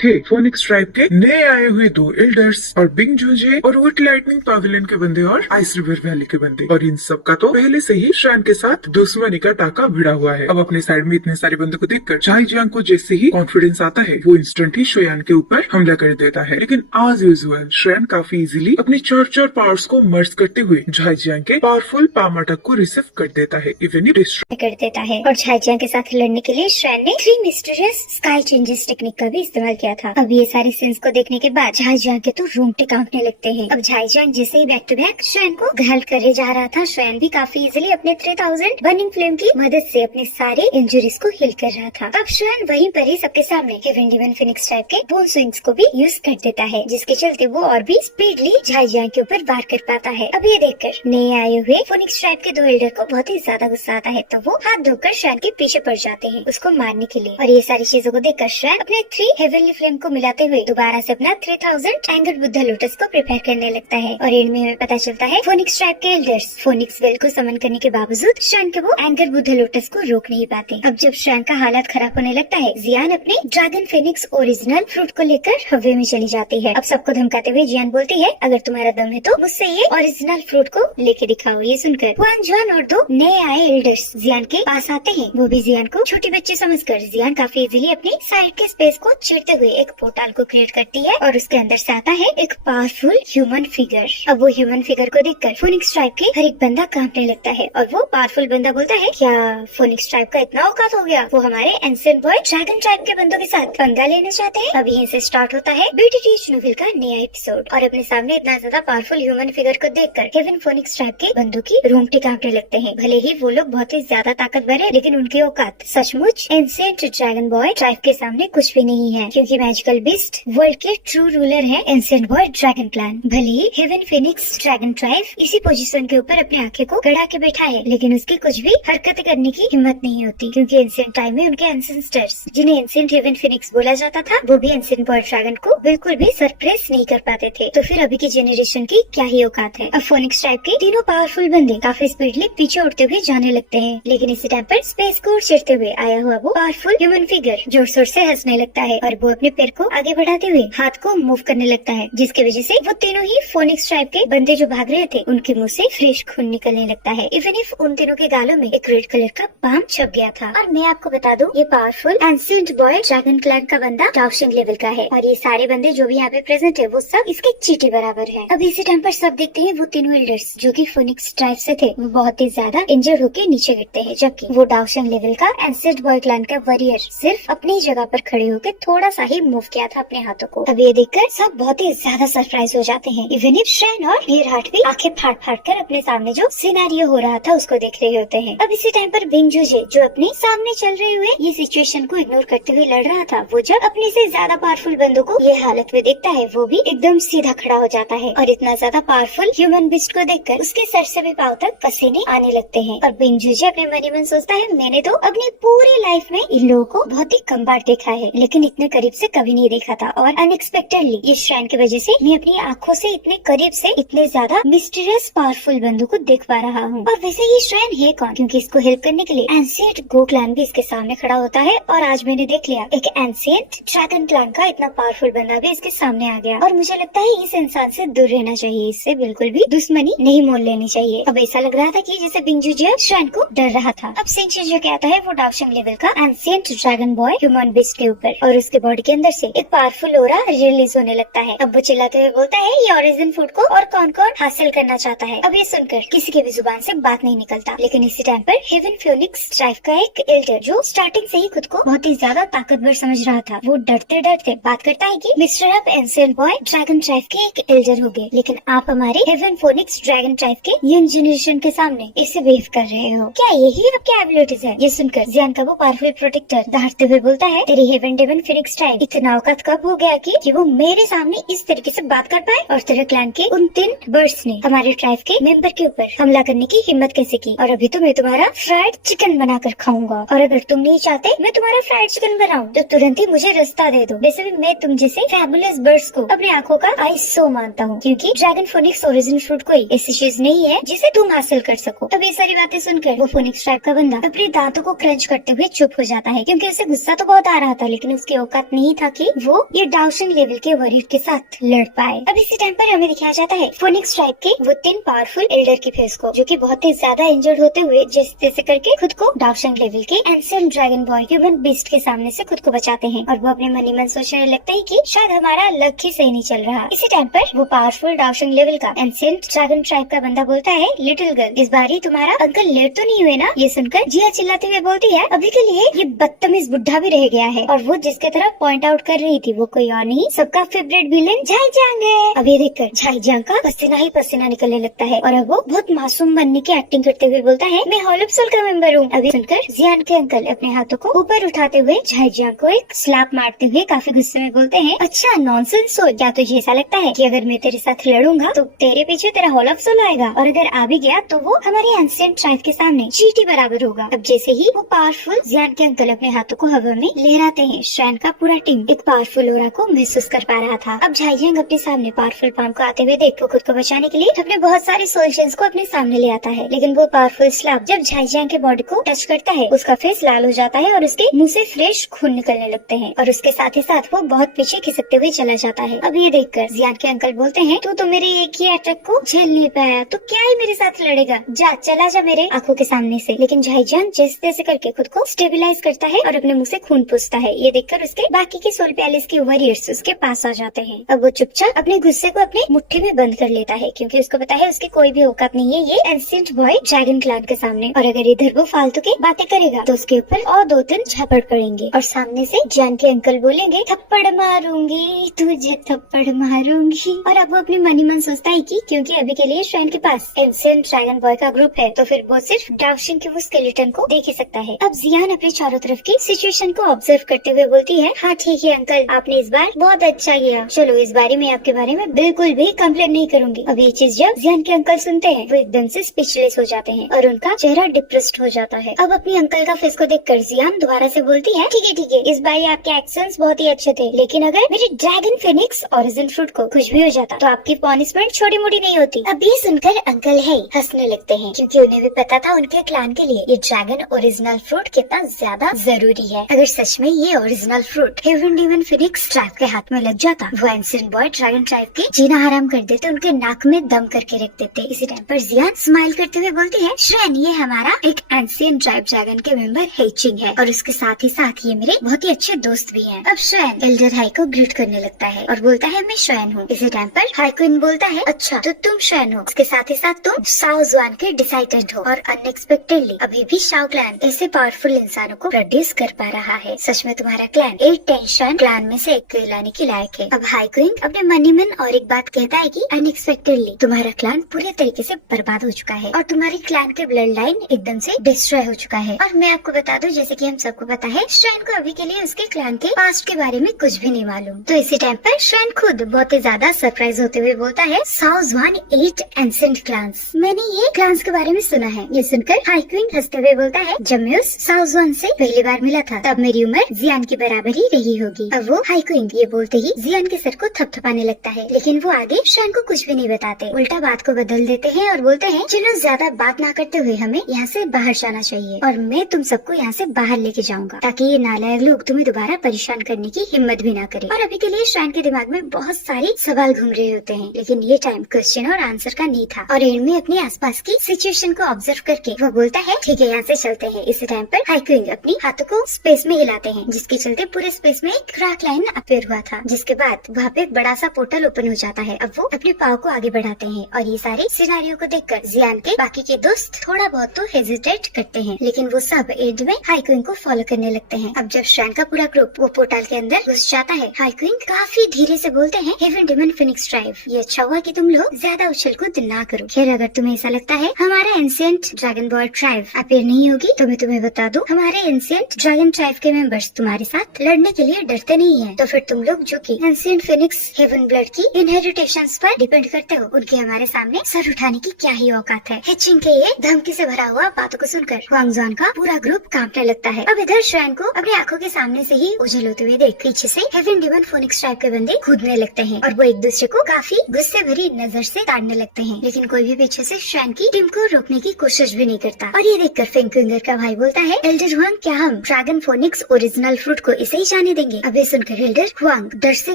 थे phoenix tribe के नए आए हुए 2 एल्डर्स और बिंग जूजे और वुड लाइटनिंग पैविलियन के बंदे और आइस रिवर वैली के बंदे। और इन सब का तो पहले से ही श्रैन के साथ दुश्मनी का टाका भिड़ा हुआ है। अब अपने साइड में इतने सारे बंदों को देखकर झाई जियांग को जैसे ही कॉन्फिडेंस आता है वो इंस्टेंट ही शुयान के ऊपर हमला कर देता है। लेकिन एज यूजुअल श्रैन काफी इजीली अपने चार पावर्स को मर्ज करते हुए झाई जियांग के पावरफुल पाम अटैक को रिसीव कर देता है, इवन ही डिस्ट्रॉय कर देता है। और झाई जियांग के साथ लड़ने के लिए श्रैन ने 3 मिस्टीरियस स्काई चेंजेस टेक्निक का भी इस्तेमाल किया था। अब ये सारी सीन्स को देखने के बाद झाई जियांग के तो रोंगटे कांपने लगते हैं। अब झाई जियांग जैसे ही बैक टू बैक श्रैन को घायल करे जा रहा था, श्रैन भी काफी इजीली अपने 3000 बर्निंग फ्लेम की मदद से अपने सारे इंजरीज को हील कर रहा था। अब श्रैन वहीं पर ही सबके सामने हेवन डेमन फिनिक्स टाइप के बोन स्विंग्स को भी यूज कर देता है, जिसके चलते वो और भी स्पीडली झाई जियांग के ऊपर वार कर पाता है। अब ये देखकर नए आए हुए फिनिक्स टाइप के 2 एल्डर को बहुत ही ज्यादा गुस्सा आता है, तो वो हाथ धोकर श्रैन के पीछे पड़ जाते हैं उसको मारने के लिए। और ये सारी चीजों को देखकर श्रैन अपने 3 हेवनली फ्लेम को मिलाते हुए दोबारा से अपना 3000 एंगर बुद्धा लोटस को प्रिपेयर करने लगता है। और एंड में हमें पता चलता है फोनिक्स ट्राइब के एल्डर्स फोनिक्स वेल को समन करने के बावजूद श्रैन के वो एंगर बुद्धा लोटस को रोक नहीं पाते। अब जब श्रैन का हालत खराब होने लगता है, जियान अपने ड्रैगन फेनिक्स ओरिजिनल फ्रूट को लेकर हवे में चली जाती है। अब सबको धमकाते हुए जियान बोलती है, अगर तुम्हारा दम है तो मुझसे ये ओरिजिनल फ्रूट को लेके दिखाओ। ये सुनकर हुआन जुआन और 2 नए आए एल्डर्स जियान के पास आते हैं। वो भी जियान को छोटी बच्ची समझकर जियान काफी इजीली अपनी साइड के स्पेस को चीरते हुए एक पोर्टल को क्रिएट करती है और उसके अंदर से आता है एक पावरफुल ह्यूमन फिगर। अब वो ह्यूमन फिगर को देखकर फोनिक्स ट्राइब के हर एक बंदा कांपने लगता है और वो पावरफुल बंदा बोलता है, क्या फोनिक्स ट्राइब का इतना औकात हो गया, वो हमारे एंशिएंट बॉय ड्रैगन ट्राइब के बंदों के साथ पंगा लेना चाहते हैं। अब यहीं से स्टार्ट होता है ब्यूटी टीच नोवेल का नया एपिसोड। और अपने सामने इतना ज्यादा पावरफुल ह्यूमन फिगर को देखकर हेवन फोनिक्स ट्राइब के बंदों की रोंगटे कांपने लगते हैं। भले ही वो लोग बहुत ही ज्यादा ताकतवर है, लेकिन उनकी औकात सचमुच एंशिएंट ड्रैगन बॉय ट्राइब के सामने कुछ भी नहीं है, क्योंकि मैजिकल बीस्ट वर्ल्ड के ट्रू रूलर है एंशिएंट बॉय ड्रैगन क्लैन। भले ही हेवन फिनिक्स ड्रैगन ट्राइब इसी पोजीशन के ऊपर अपने आंखें को गड़ा के बैठा है, लेकिन उसकी कुछ भी हरकत करने की हिम्मत नहीं होती, क्योंकि एंशिएंट टाइम में उनके एंसेस्टर्स जिन्हें एंशिएंट हेवन फिनिक्स बोला जाता था, वो भी एंशिएंट बॉय ड्रैगन को बिल्कुल भी सरप्राइज नहीं कर पाते थे। तो फिर अभी की जेनरेशन की क्या ही औकात है। अब फोनिक्स ट्राइब के तीनों पावरफुल बंदे काफी स्पीडली पीछे उड़ते हुए जाने लगते हैं, लेकिन इसी टाइम पर स्पेस को चिरते हुए आया हुआ वो पावरफुल ह्यूमन फिगर जोर शोर से हंसने लगता है और वो अपने पैर को आगे बढ़ाते हुए हाथ को मूव करने लगता है, जिसकी वजह से वो तीनों ही फोनिक्स ट्राइब के बंदे जो भाग रहे थे उनके मुंह से फ्रेश खून निकलने लगता है। इवन इफ उन तीनों के गालों में एक रेड कलर का पाम छप गया था। और मैं आपको बता दूं, ये powerful ancient boy dragon clan का बंदा डाउशिंग लेवल का है और ये सारे बंदे जो भी यहाँ पे प्रेजेंट है वो सब इसके चीटी बराबर है। अब इसी टाइम पर सब देखते हैं वो तीनों एल्डर्स जो कि फोनिक्स ट्राइब से थे वो बहुत ही ज्यादा इंजर्ड होकर नीचे गिरते हैं, जबकि वो डाउशिंग लेवल का एंशिएंट बॉय क्लैन का वॉरियर सिर्फ अपनी जगह पर खड़े होकर थोड़ा सा ही मूव किया था अपने हाथों को। अब ये देखकर सब बहुत ही ज्यादा सरप्राइज हो जाते हैं। इवन इफ श्रैन और बियरहार्ट भी आंखें फाड़ फाड़ कर अपने सामने जो सिनेरियो हो रहा था उसको देख रहे होते हैं। अब इसी टाइम पर बिंग जूजे जो अपने सामने चल रहे हुए ये सिचुएशन को इग्नोर करते हुए लड़ रहा था, वो जब अपने से ज्यादा पावरफुल बंदों को ये हालत में देखता है वो भी एकदम सीधा खड़ा हो जाता है और इतना ज्यादा पावरफुल ह्यूमन बीस्ट को देखकर उसके सर से भी पांव तक पसीने आने लगते हैं। और बिंग जूजे अपने मन ही मन सोचता है, मैंने तो अपनी पूरी लाइफ में इन लोगों को बहुत ही कम बार देखा है, लेकिन इतने करीब से कभी नहीं देखा था और अनएक्सपेक्टेडली ये श्राइन की वजह से मैं अपनी आंखों से इतने करीब से इतने ज्यादा मिस्टीरियस पावरफुल बंदों को देख पा रहा हूँ। और वैसे ये श्राइन है कौन, क्योंकि इसको हेल्प करने के लिए एंशिएंट गो क्लैन भी इसके सामने खड़ा होता है और आज मैंने देख लिया एक एंशिएंट ड्रैगन क्लैन का इतना पावरफुल बंदा भी इसके सामने आ गया। और मुझे लगता है इस इंसान से दूर रहना चाहिए, इससे बिल्कुल भी दुश्मनी नहीं मोल लेनी चाहिए। अब ऐसा लग रहा था कि जैसे बिंग जूजे श्राइन को डर रहा था। अब सिंह जो कहता है वो डाउशिंग लेवल का ancient dragon boy human beast के ऊपर और उसके बॉडी के अंदर से एक पावरफुल ऑरा रिलीज होने लगता है। अब वो चिल्लाते हुए बोलता है, ये ओरिजिन फूड को और कौन कौन हासिल करना चाहता है। अब ये सुनकर किसी की भी जुबान से बात नहीं निकलता, लेकिन इसी टाइम पर हेवन फिनिक्स ट्राइब का एक एल्डर जो स्टार्टिंग से ही खुद को बहुत ही ज्यादा ताकतवर समझ रहा था, वो डरते डरते बात करता है कि मिस्टर आप एंशिएंट बॉय ड्रैगन ट्राइब के एक एल्डर हो गए, लेकिन आप हमारे हेवन फिनिक्स ड्रैगन ट्राइब के यंग जनरेशन के सामने ऐसे बिहेव कर रहे हो, क्या यही आपके एबिलिटीज है? ये सुनकर जियान का वो पावरफुल प्रोटेक्टर दहाड़ते हुए बोलता है, तेरी हेवन डेवन फिनिक्स ट्राइब इतना औकात कब हो गया कि वो मेरे सामने इस तरीके से बात कर पाए? और तेरे क्लैन के उन 3 बर्ड्स ने हमारे ट्राइब के मेंबर के ऊपर हमला करने की हिम्मत कैसे की? और अभी तो मैं तुम्हारा फ्राइड चिकन बनाकर खाऊंगा, और अगर तुम नहीं चाहते मैं तुम्हारा फ्राइड चिकन बनाऊं तो तुरंत ही मुझे रास्ता दे दो। वैसे भी मैं तुम जैसे फैबुलस बर्ड्स को अपनी आंखों का आई सो मानता हूँ, क्योंकि ड्रैगन फिनिक्स ओरिजिन फ्रूट कोई ऐसी चीज नहीं है जिसे तुम हासिल कर सको। अब ये सारी बातें सुनकर वो फिनिक्स ट्राइब का बंदा अपने दांतों को क्रंच करते हुए चुप हो जाता है, क्योंकि उसे गुस्सा तो बहुत आ रहा था, लेकिन उसकी औकात नहीं नहीं था कि वो ये डाउशन लेवल के वॉरियर के साथ लड़ पाए। अब इसी टाइम पर हमें दिखाया जाता है फोनिक्स ट्राइब के वो 3 पावरफुल एल्डर के फेस को, जो कि बहुत ही ज्यादा इंजर्ड होते हुए जैसे तैसे करके खुद को डाउशन लेवल के एंशिएंट ड्रैगन बॉय के वन बीस्ट के सामने से खुद को बचाते हैं। और वो अपने मन ही मन सोचने लगता है कि शायद हमारा लक ही सही नहीं चल रहा। इसी टाइम पर वो पावरफुल डाउशन लेवल का एंशिएंट ड्रैगन ट्राइब का बंदा बोलता है, लिटिल गर्ल, इस बार ही तुम्हारा अंकल लेट तो नहीं हुए ना? ये सुनकर जिया चिल्लाते हुए बोलती है, अभी के लिए ये बदतमीज बुढ़ा भी रह गया है। और वो जिसके तरफ पॉइंट आउट कर रही थी वो कोई और नहीं, सबका फेवरेट विलेन झाईजांग है। अब ये देखकर झाईजांग का पसीना ही पसीना निकलने लगता है और अब वो बहुत मासूम बनने की एक्टिंग करते हुए बोलता है, मैं हॉलिप सोल का मेंबर हूँ। अभी सुनकर जियान के अंकल अपने हाथों को ऊपर उठाते हुए झाईजांग को एक स्लैप मारते हुए काफी गुस्से में बोलते हैं, अच्छा नॉनसेंस हो, क्या तुझे ऐसा लगता है कि अगर मैं तेरे साथ लड़ूंगा तो तेरे पीछे तेरा हॉलिप सोल आएगा और अगर आ भी गया तो वो हमारे एंशिएंट ट्राइब के सामने चींटी बराबर होगा। अब जैसे ही वो पावरफुल जियान के अंकल अपने हाथों को हवा में लहराते हैं, श्रैन का पूरा टीम एक पावरफुल ओरा को महसूस कर पा रहा था। अब झाईजांग अपने सामने पावरफुल पाम को आते हुए देख वो खुद को बचाने के लिए अपने बहुत सारे सोल्जर्स को अपने सामने ले आता है, लेकिन वो पावरफुल स्लैप जब झाईजांग के बॉडी को टच करता है उसका फेस लाल हो जाता है और उसके मुंह से फ्रेश खून निकलने लगते हैं और उसके साथ ही साथ वो बहुत पीछे खिसकते हुए चला जाता है। अब ये देखकर जियान के अंकल बोलते हैं, तू तो मेरे एक ही अटैक को झेल नहीं पाया तो क्या ही मेरे साथ लड़ेगा, जा चला जा मेरे आंखों के सामने से। लेकिन झाईजांग जैसे तैसे करके खुद को स्टेबलाइज करता है और अपने मुंह से खून पूछता है। ये देखकर उसके बाकी के सोल पैलेस के वॉरियर्स उसके पास आ जाते हैं। अब वो चुपचाप अपने गुस्से को अपनी मुट्ठी में बंद कर लेता है क्योंकि उसको पता है उसकी कोई भी औकात नहीं है ये एंशिएंट बॉय ड्रैगन क्लैन के सामने, और अगर इधर वो फालतू की बातें करेगा तो उसके ऊपर और 2-3 झपड़ पड़ेंगे और सामने से जियान के अंकल बोलेंगे, थप्पड़ मारूंगी तुझे, थप्पड़ मारूंगी। और अब वो अपने मन ही मन सोचता है कि क्योंकि अभी के लिए श्रैन के पास एंशिएंट ड्रैगन बॉय का ग्रुप है तो फिर वो सिर्फ डाउशन के वो स्केलेटन को देख ही सकता है। अब जियान अपने चारों तरफ की सिचुएशन को ऑब्जर्व करते हुए बोलती है, हाँ ठीक है अंकल, आपने इस बार बहुत अच्छा किया, चलो इस बारे में आपके बारे में बिल्कुल भी कंप्लेन नहीं करूंगी। अब ये चीज जब जियान के अंकल सुनते हैं वो एकदम से स्पीचलेस हो जाते हैं और उनका चेहरा डिप्रेस्ड हो जाता है। अब अपनी अंकल का फेस को देखकर जियान दोबारा से बोलती है, ठीक है, इस बार आपके एक्शंस बहुत ही अच्छे थे, लेकिन अगर मेरे ड्रैगन फिनिक्स ओरिजिन फ्रूट को कुछ भी हो जाता तो आपकी पनिशमेंट छोटी मोटी नहीं होती। अब ये सुनकर अंकल है हंसने लगते हैं क्योंकि उन्हें भी पता था उनके क्लैन के लिए ये ड्रैगन ओरिजिनल फ्रूट कितना ज्यादा जरूरी है। अगर सच में ये original fruit heaven demon phoenix tribe के हाथ में लग जाता, वो एंशिएंट बॉय ड्रैगन ट्राइब के जीना हराम कर देते, उनके नाक में दम करके रख देते। इसी टाइम पर जियान स्माइल करते हुए बोलती है, श्रैन ये हमारा एक एंशिएंट ट्राइब ड्रैगन के मेंबर हेचिंग है और उसके साथ ही साथ ये मेरे बहुत ही अच्छे दोस्त भी हैं। अब श्रैन एल्डर हाई को ग्रीट करने लगता है और बोलता है, मैं श्रैन हूँ। इसी टाइम पर हाई क्वीन बोलता है, अच्छा तो तुम श्रैन हो, उसके साथ ही साथ तुम शाओ जुआन के डिसाइडेंट हो और अनएक्सपेक्टेडली अभी भी शाओ क्लैन ऐसे पावरफुल इंसानों को प्रोड्यूस कर पा रहा है। सच में तुम्हारा क्लैन एक टेंशन क्लैन में से एक कहलाने के लायक है। अब हाई क्वीन अपने मन ही मन और एक बात कहता है कि अनएक्सपेक्टेडली तुम्हारा क्लैन पूरे तरीके से बर्बाद हो चुका है और तुम्हारी क्लैन के ब्लड लाइन एकदम से डिस्ट्रॉय हो चुका है। और मैं आपको बता दूं, जैसे कि हम सबको पता है, श्रैन को अभी के लिए उसके क्लैन के पास्ट के बारे में कुछ भी नहीं मालूम। तो इसी टाइम पर श्रैन खुद बहुत ही ज्यादा सरप्राइज होते हुए बोलता है, शाओ जुआन 8 एंशिएंट क्लैंस, मैंने ये क्लैंस के बारे में सुना है। ये सुनकर हाई क्वीन हंसते हुए बोलता है, जब मैं उस शाओ जुआन से पहली बार मिला था तब मेरी उम्र जियान की बराबर ही रही होगी। अब वो हाई क्वीन ये बोलते ही जियान के सर को थपथपाने लगता है, लेकिन वो आगे श्रैन को कुछ भी नहीं बताते, उल्टा बात को बदल देते हैं और बोलते हैं, चलो ज्यादा बात ना करते हुए हमें यहाँ से बाहर जाना चाहिए और मैं तुम सबको यहाँ से बाहर लेके जाऊंगा ताकि ये नालायक लोग तुम्हें दोबारा परेशान करने की हिम्मत भी ना करे। और अभी के लिए श्रैन के दिमाग में बहुत सारे सवाल घूम रहे होते हैं, लेकिन ये टाइम क्वेश्चन और आंसर का नहीं था और एंड में अपने आसपास की सिचुएशन को ऑब्जर्व करके वो बोलता है, ठीक है यहाँ से चलते हैं। इसी टाइम पर हाई क्वीन अपनी हाथों को स्पेस में हिलाते हैं जिसके चलते पूरे स्पेस में एक क्रैक लाइन अपीयर हुआ था, जिसके बाद वहाँ पे एक बड़ा सा पोर्टल ओपन हो जाता है। अब वो अपने पाव को आगे बढ़ाते हैं और ये सारे सिनेरियो को देखकर जियान के बाकी के दोस्त थोड़ा बहुत तो हेजिटेट करते हैं, लेकिन वो सब एंड में हाई क्वीन को फॉलो करने लगते हैं। अब जब श्रैन का पूरा ग्रुप वो पोर्टल के अंदर घुस जाता है, हाई क्वीन काफी धीरे से बोलते हैं, हेवन डेमन फिनिक्स ट्राइब, ये अच्छा हुआ कि तुम लोग ज्यादा उछल कूद ना करो। खैर अगर तुम्हें ऐसा लगता है हमारा ancient dragon boy tribe appear नहीं होगी तो मैं तुम्हें बता दूं, हमारे एंशिएंट ड्रैगन ट्राइब के मेंबर्स तुम्हारे साथ लड़ने के लिए डरते नहीं हैं। तो फिर तुम लोग जो कि एंशिएंट फिनिक्स हेवन ब्लड की इनहेरिटेशंस पर डिपेंड करते हो, उनके हमारे सामने सर उठाने की क्या ही औकात है। हेचिंग के ये धमकी से भरा हुआ बातों को सुनकर हुआंगजुआन का पूरा ग्रुप कांपने लगता है। अब इधर श्रैन को अपनी आंखों के सामने से ही उछल होते हुए देख पीछे से हेवन डेमन फिनिक्स ट्राइब के बंदे कूदने लगते हैं और वो एक दूसरे को काफी गुस्से भरी नजर से ताड़ने लगते हैं, लेकिन कोई भी पीछे से श्रैन की टीम को रोकने की कोशिश भी नहीं करता। और ये देखकर फिंगफिंगर का भाई बोलता है, एल्डर हुआंग, क्या हम ड्रैगन फोनिक्स ओरिजिनल फ्रूट को इसे ही जाने देंगे। अब ये सुनकर एल्डर हुआंग डर से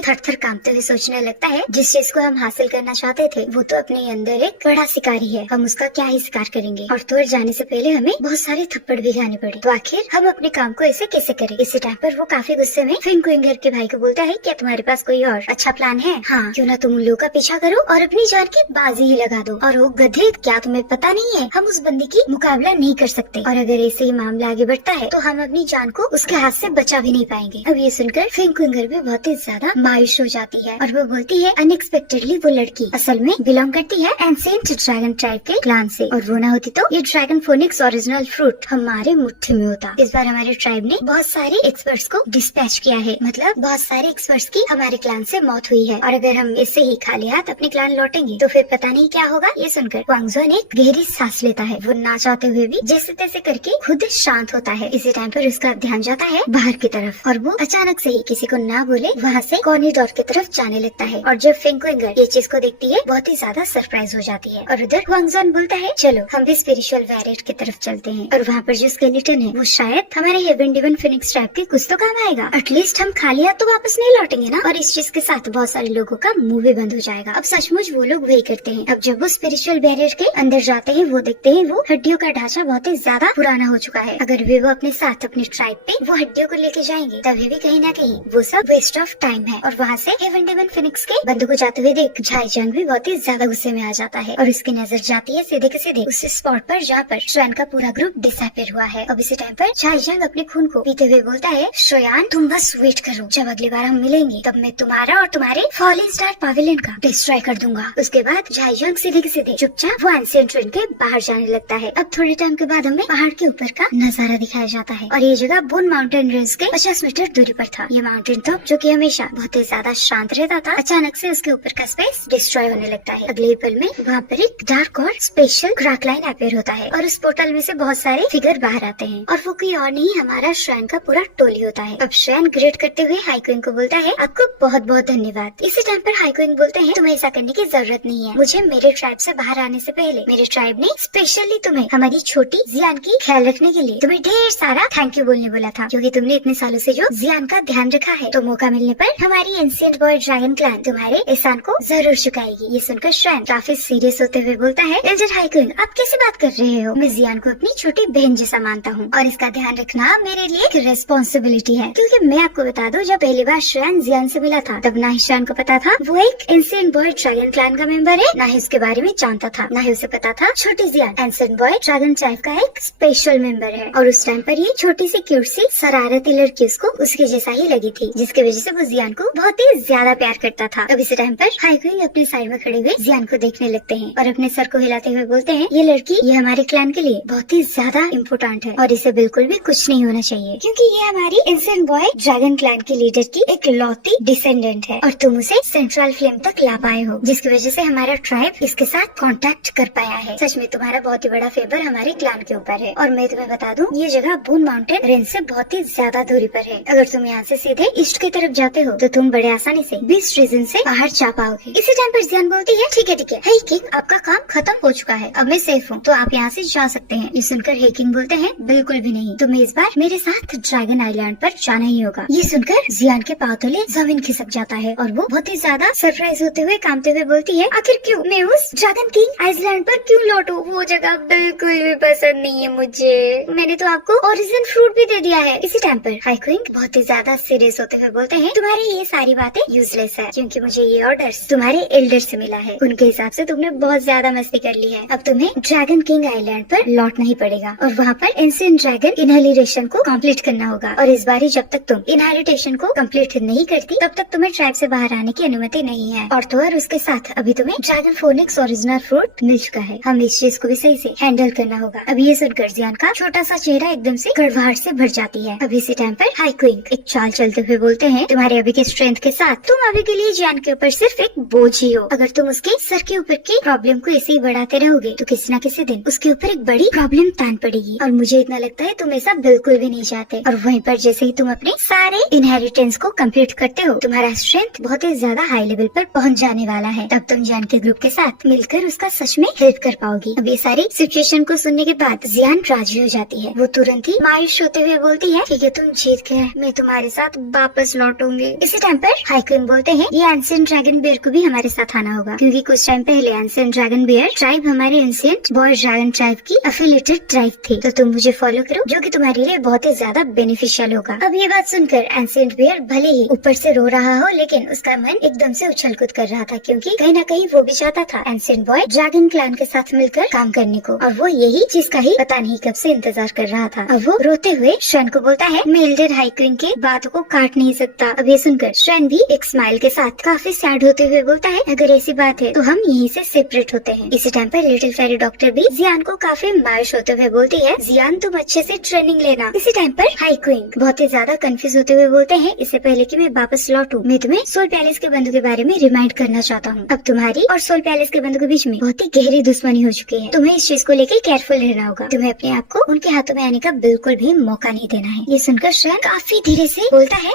थर-थर कांपते हुए सोचने लगता है, जिस चीज को हम हासिल करना चाहते थे वो तो अपने अंदर एक बड़ा शिकारी है, हम उसका क्या ही शिकार करेंगे, और तो जाने से पहले हमें बहुत सारे थप्पड़ भी खाने पड़े, तो आखिर हम अपने काम को ऐसे कैसे करें। इसी टाइम पर वो काफी गुस्से में फिंकुइंगर के भाई को बोलता है, क्या तुम्हारे पास कोई और अच्छा प्लान है? हाँ, क्यों ना तुम उन लोगों का पीछा करो और अपनी जान की बाजी ही लगा दो। और वो गधे, क्या तुम्हें पता नहीं है हम उस बंदी की मुकाबला नहीं कर सकते, और अगर ऐसे ही मामला आगे बढ़ता है तो हम अपनी जान को उसके हाथ से बचा भी नहीं पाएंगे। अब ये सुनकर फिंकुइंगर भी बहुत ही ज्यादा मायूस हो जाती है और वो बोलती है, अनएक्सपेक्टेडली वो लड़की असल में बिलोंग करती है एंशिएंट ड्रैगन ट्राइब के क्लान से, और वो ना होती तो ये ड्रैगन फोनिक्स ओरिजिनल फ्रूट हमारे मुट्ठी में होता। इस बार हमारे ट्राइब ने बहुत सारे एक्सपर्ट्स को डिस्पैच किया है, मतलब बहुत सारे एक्सपर्ट्स की हमारे क्लान से मौत हुई है, और अगर हम इससे ही खाली हाथ अपने क्लान लौटेंगे तो फिर पता नहीं क्या होगा। ये सुनकर वांगजो ने एक गहरी सांस लेता है, वो ना चाहते हुए भी जैसे तैसे करके खुद शांत होता है। इसी टाइम पर उसका ध्यान जाता है बाहर की तरफ, और वो अचानक से ही किसी को ना बोले वहाँ से कॉरिडोर की तरफ जाने लगता है, और जब फिंकुइंगर ये चीज को देखती है बहुत ही ज्यादा सरप्राइज हो जाती है, और उधर वांगजॉन बोलता है, चलो हम भी स्पिरिचुअल वैरिएट की तरफ चलते हैं, और वहाँ पर जो स्केलेटन है वो शायद हमारे हेवन डिवन फिनिक्स ट्राइब के कुछ तो काम आएगा, एटलीस्ट हम खाली हाथ तो वापस नहीं लौटेंगे ना। और इस चीज के साथ बहुत सारे लोगों का मुंह भी बंद हो जाएगा। अब सचमुच वो लोग वही करते हैं। अब जब वो स्पिरिचुअल बैरियर के अंदर जाते हैं वो देखते हैं वो हड्डियों का ढांचा बहुत ही ज्यादा पुराना हो चुका है। अगर वे वो अपने साथ अपने ट्राइब पे वो हड्डियों को लेके जाएंगे तभी भी कहीं ना कहीं वो सब वेस्ट ऑफ टाइम है। और वहाँ से हेवन डेवन फिनिक्स के बंदूक जाते हुए देख झाईजंग भी बहुत ही ज्यादा गुस्से में आ जाता है, और उसकी नजर जाती है सीधे के सीधे उस स्पॉट पर जहाँ पर श्रेयान का पूरा ग्रुप डिसअपियर हुआ है। अब इसी टाइम पर झाईजंग अपने खून को पीते हुए बोलता है, श्रेयान तुम बस वेट करो, जब अगली बार हम मिलेंगे तब मैं तुम्हारा और तुम्हारे फॉलिंग स्टार पवेलियन का डिस्ट्रॉय कर दूंगा। उसके बाद झाईजंग सीधे के सीधे चुपचाप वो एंशिएंट ट्रेन के बाहर जाने लगता है। अब थोड़े टाइम के बाद हमें पहाड़ के ऊपर का नजारा दिखाया जाता है, और ये जगह बोन माउंटेन रेंज के 50 मीटर दूरी पर था। ये माउंटेन टॉप जो कि हमेशा बहुत ही ज्यादा शांत रहता था, अचानक से उसके ऊपर का स्पेस डिस्ट्रॉय होने लगता है। अगले पल में वहाँ पर एक डार्क और स्पेशल क्रैक लाइन अपेयर होता है, और उस पोर्टल में से बहुत सारे फिगर बाहर आते हैं, और वो कोई और नहीं हमारा श्रेयान का पूरा टोली होता है। अब श्रेयान ग्रेट करते हुए हाईक्विंग को बोलता है, आपको बहुत बहुत धन्यवाद। इसी टाइम पर हाईक्विंग बोलते हैं, तुम्हें ऐसा करने की जरूरत नहीं है, मुझे मेरे ट्राइब से बाहर आने से पहले मेरे ट्राइब ने स्पेशली तुम्हें हमारी छोटी जियान की ख्याल रखने के लिए तुम्हें ढेर सारा थैंक यू बोलने बोला था, क्योंकि तुमने इतने सालों से जो जियान का ध्यान रखा है, तो मौका मिलने पर हमारी एंशिएंट बॉय ड्रैगन क्लैन तुम्हारे एहसान को जरूर चुकाएगी। ये सुनकर श्रेयान काफी सीरियस होते हुए बोलता है, एल्डर हाईक्विंग आप कैसे बात कर रहे हो, मैं जियान को अपनी छोटी बहन जैसा मानता हूँ, और इसका ध्यान रखना मेरे लिए एक रेस्पॉन्सिबिलिटी है। क्योंकि मैं आपको बता दूं, जब पहली बार श्रेयान जियान से मिला था तब ना ही श्रेयान को पता था वो एक एंशिएंट बॉय ड्रैगन क्लैन का मेंबर है, ना ही उसके बारे में जानता था, ना ही उसे पता था छोटी जियान एंशिएंट बॉय ड्रैगन ट्राइब का एक स्पेशल मेंबर है। और उस टाइम पर ये छोटी सी क्यूट सी शरारती लड़की उसको उसके जैसा ही लगी थी, जिसकी वजह से वो जियान को बहुत ही ज्यादा प्यार करता था। अब इस टाइम पर हाईक्विंग अपने साइड में खड़े हुए जियान को देखने लगते हैं, और अपने सर को हिलाते हुए बोलते हैं, ये लड़की ये हमारे क्लैन के लिए बहुत ही ज्यादा इम्पोर्टेंट है, और इसे बिल्कुल भी कुछ नहीं होना चाहिए, क्योंकि ये हमारी एंशिएंट बॉय ड्रैगन क्लैन के लीडर की एक लौती डिसेंडेंट है, और तुम उसे सेंट्रल फ्लेम तक ला पाए हो, जिसकी वजह से हमारा ट्राइब इसके साथ कांटेक्ट कर पाया है। सच में तुम्हारा बहुत ही बड़ा फेवर हमारे क्लैन के ऊपर है। और मैं तुम्हें बता दूं, ये जगह बोन माउंटेन रेंज से बहुत ही ज्यादा दूरी पर है। अगर तुम यहाँ से सीधे ईस्ट की तरफ जाते हो तो तुम बड़े आसानी से बीस्ट रीजन से बाहर जा पाओगे। इसी टाइम पर जियान बोलती है, ठीक है हे किंग, आपका काम खत्म हो चुका है, अब मैं सेफ हूँ, तो आप यहाँ से जा सकते हैं। ये सुनकर हे किंग बोलते हैं, बिल्कुल भी नहीं, तुम्हें इस बार मेरे साथ ड्रैगन आइलैंड पर जाना ही होगा। ये सुनकर जियान के पाँव तले जमीन खिसक जाता है, और वो बहुत ही ज्यादा सरप्राइज होते हुए कांपते हुए बोलती है, आखिर क्यों मैं उस ड्रैगन किंग आइलैंड पर क्यों लौटूं? वो जगह बिल्कुल भी पसंद नहीं है मुझे, मैंने तो आपको ओरिजिन फ्रूट भी दे दिया है। इसी टाइम पर हाईक्विंग बहुत ही ज्यादा सीरियस होते हुए बोलते हैं, तुम्हारी ये सारी बातें यूजलेस है, क्योंकि मुझे ये ऑर्डर्स तुम्हारे एल्डर से मिला है, उनके हिसाब से तुमने बहुत ज्यादा मस्ती कर ली है। अब तुम्हें ड्रैगन किंग आइलैंड पर लौटना ही पड़ेगा, और वहाँ पर एंशिएंट ड्रैगन इनहेलिटेशन को कंप्लीट करना होगा, और इस बार जब तक तुम इनहेलिटेशन को कंप्लीट नहीं करती तब तक तुम्हें ट्राइब से बाहर आने की अनुमति नहीं है। और तो और उसके साथ अभी तुम्हें ड्रैगन फोनिक्स ओरिजिनल फ्रूट मिल चुका है, हम इस चीज को भी सही से हैंडल करना होगा। अब ये सुनकर जियान का छोटा सा चेहरा एकदम से गड़बड़ाहट से भर जाती है। अब इसी टाइम पर हाईक्विंग एक चाल चलते हुए बोलते हैं, तुम्हारे अभी के स्ट्रेंथ के साथ तुम अभी के लिए जियान के ऊपर सिर्फ एक बोझ ही हो। अगर तुम उसके सर के ऊपर की प्रॉब्लम को ऐसे ही बढ़ाते रहोगे तो किसी न किसी दिन उसके ऊपर एक बड़ी प्रॉब्लम तान पड़ेगी, और मुझे इतना लगता है तुम ऐसा बिल्कुल भी नहीं चाहते। और वहीं पर जैसे ही तुम अपने सारे इनहेरिटेंस को कंप्लीट करते हो, तुम्हारा स्ट्रेंथ बहुत ही ज्यादा हाई लेवल पर पहुंच जाने वाला है, तब तुम जियान के ग्रुप के साथ मिलकर उसका सच में हेल्प कर पाओगी। अब ये सारी सिचुएशन को सुनने के बाद जियान राजी हो जाती है, वो तुरंत ही मायूस होते हुए बोलती है, ठीक है तुम जीत गए, मैं तुम्हारा हमारे साथ वापस लौटोगे। इसी टाइम पर हाइक्विंग बोलते हैं ये एंशिएंट ड्रैगन बियर को भी हमारे साथ आना होगा, क्योंकि कुछ टाइम पहले एंशिएंट ड्रैगन बियर ट्राइब हमारे एंशिएंट बॉय ड्रैगन ट्राइब की एफिलिएटेड ट्राइब थी। तो तुम मुझे फॉलो करो, जो कि तुम्हारे लिए बहुत ही ज्यादा बेनिफिशियल होगा। अब ये बात सुनकर एंशिएंट बियर भले ही ऊपर से रो रहा हो, लेकिन उसका मन एकदम से उछल कूद कर रहा था, क्योंकि कहीं न कहीं वो भी चाहता था एंशिएंट बॉय ड्रैगन क्लैन के साथ मिलकर काम करने को, और वो यही चीज का ही पता नहीं कब से इंतजार कर रहा था। अब वो रोते हुए श्रेन को बोलता है मैं एल्डर हाइक्विंग के बातों को काट नहीं सकता। अब ये सुनकर श्रेन भी एक स्माइल के साथ काफी सैड होते हुए बोलता है अगर ऐसी बात है तो हम यहीं से सेपरेट होते हैं। इसी टाइम पर लिटिल फेरी डॉक्टर भी जियान को काफी मायूस होते हुए बोलती है जियान तुम अच्छे से ट्रेनिंग लेना। इसी टाइम पर हाइक्विंग बहुत ही ज्यादा कंफ्यूज होते हुए बोलते हैं इससे पहले कि मैं वापस लौटूं, मैं तुम्हें सोल पैलेस के बंधु के बारे में रिमाइंड करना चाहता हूँ। अब तुम्हारी और सोल पैलेस के बंधु के बीच में बहुत ही गहरी दुश्मनी हो चुकी है। तुम्हें इस चीज को लेकर केयरफुल रहना होगा। तुम्हें अपने आप को उनके हाथों में आने का बिल्कुल भी मौका नहीं देना है। ये सुनकर श्रेन काफी धीरे से बोलता है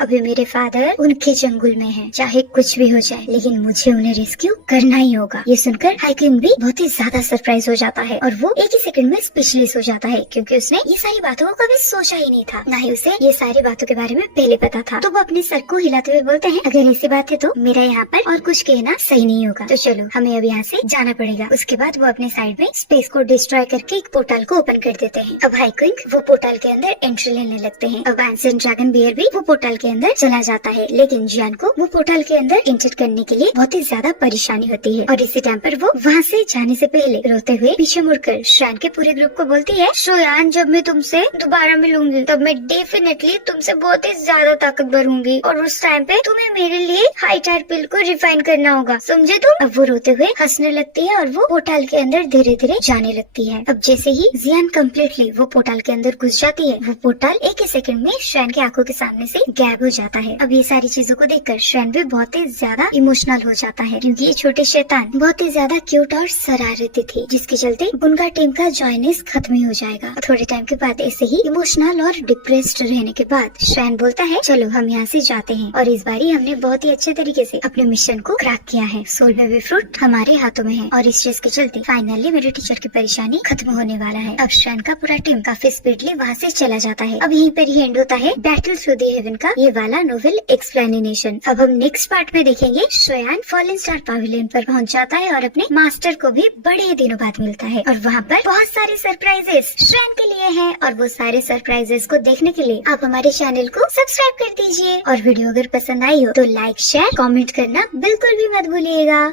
अभी मेरे फादर उनके जंगल में हैं, चाहे कुछ भी हो जाए लेकिन मुझे उन्हें रेस्क्यू करना ही होगा। ये सुनकर हाइक्विंग भी बहुत ही ज्यादा सरप्राइज हो जाता है और वो एक ही सेकंड में स्पीचलेस हो जाता है, क्योंकि उसने ये सारी बातों को कभी सोचा ही नहीं था, न ही उसे ये सारी बातों के बारे में पहले पता था। तो वो अपने सर को हिलाते हुए बोलते हैं अगर ऐसी बात है तो मेरा यहाँ पर और कुछ कहना सही नहीं होगा, तो चलो हमें अब यहाँ से जाना पड़ेगा। उसके बाद वो अपने साइड में स्पेस को डिस्ट्रॉय करके एक पोर्टल को ओपन कर देते हैं। अब हाइक्विंग वो पोर्टल के अंदर एंट्री लेने लगते हैं। अब एंशिएंट ड्रैगन बियर भी वो पोर्टल के अंदर चला जाता है, लेकिन जियान को वो पोर्टल के अंदर एंटर करने के लिए बहुत ही ज्यादा परेशानी होती है। और इसी टाइम पर वो वहाँ से जाने से पहले रोते हुए पीछे मुड़कर श्रेन के पूरे ग्रुप को बोलती है शोयान जब मैं तुमसे दोबारा मिलूंगी तब मैं डेफिनेटली तुमसे बहुत ही ज्यादा ताकतवर होंगी, और उस टाइम पे तुम्हें मेरे लिए हाई टायर पिल को रिफाइन करना होगा, समझे तुम। अब वो रोते हुए हंसने लगती है और वो पोर्टल के अंदर धीरे धीरे जाने लगती है। अब जैसे ही जियान कम्प्लीटली वो पोर्टल के अंदर घुस जाती है, वो पोर्टल एक ही सेकंड में श्रेन की आंखों के सामने से गायब हो जाता है। अब ये सारी चीजों को देखकर श्रेन भी बहुत ही ज्यादा इमोशनल हो जाता है, क्योंकि ये छोटे शैतान बहुत ही ज्यादा क्यूट और शरारती थे, जिसके चलते उनका टीम का जॉइनेस खत्म ही हो जाएगा। थोड़े टाइम के बाद ऐसे ही इमोशनल और डिप्रेस्ड रहने के बाद श्रेन बोलता है चलो हम यहाँ से जाते हैं, और इस बारी हमने बहुत ही अच्छे तरीके से अपने मिशन को क्रैक किया है। सोल बेबी फ्रूट हमारे हाथों में है, और इस चीज के चलते फाइनली मेरे टीचर की परेशानी खत्म होने वाला है। अब श्रेन का पूरा टीम काफी स्पीडली वहाँ से चला जाता है। अब यहीं पर ही एंड होता है बैटल थ्रू द हेवन का ये वाला नोवेल एक्सप्लेनेशन। अब हम नेक्स्ट पार्ट में देखेंगे शोयान फॉलन स्टार पवेलियन पर पहुँच जाता है और अपने मास्टर को भी बड़े दिनों बाद मिलता है, और वहाँ पर बहुत सारे सरप्राइजेस श्रेन के लिए हैं, और वो सारे सरप्राइजेस को देखने के लिए आप हमारे चैनल को सब्सक्राइब कर दीजिए। और वीडियो अगर पसंद आई हो तो लाइक शेयर कमेंट करना बिल्कुल भी मत भूलिएगा।